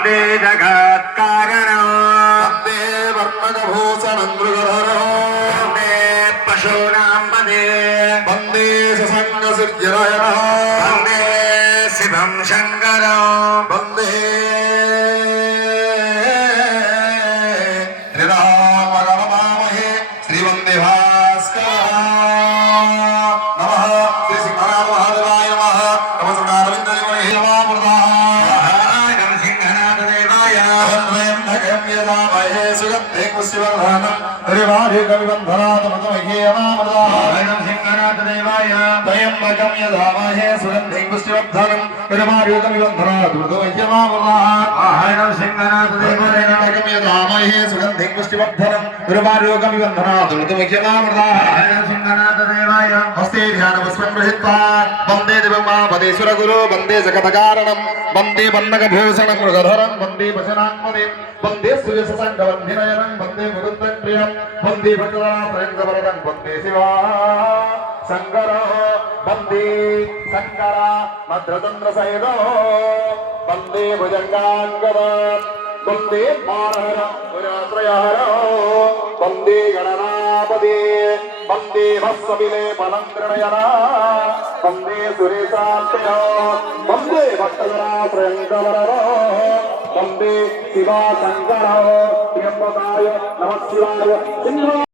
वन्दे जगत्कारणं वन्दे वर्णकभूषणं मृगधरं वन्दे पशूनां पदे वन्दे ससङ्गसिर्जनयनः वन्दे शिवं शङ्करं वन्दे त्रिरामगणमामहे श्रीवन्दे भास्करः नमः श्रीसिंहनाथमहादेवाय नमः नमः श्रीनारायणदेवाय नमः सुगन्धे पुष्टिवर्धनम् त्र्यम्बकं यजामहे सुगन्धिं पुष्टिवर्धनम् हस्ते ध्यानपुष्पं गृहीत्वा वन्दे देवमापदेश्वर गुरु वन्दे जगत्कारणं वन्दे वन्नकभूषणं मृगधरं वन्दे वचनात्मदें वन्दे सूर्यसङ्गवन्धिनयनं वन्दे मुकुन्दप्रियं वन्दे भक्तदासयन्दवरदं वन्दे शिवा शङ्कर वन्दे शङ्कर मद्रचन्द्रसहितो वन्दे भुजङ्गाङ्गदान् वन्दे मानहरं वन्दे गणनापदे वन्दे भस्वविलेपनन्द्रणयना वन्दे सुरेशान्त्य वन्दे भक्तजनाश्रयङ्कवरः वन्दे शिवा शङ्कर त्र्यम्बकाय नमः शिवाय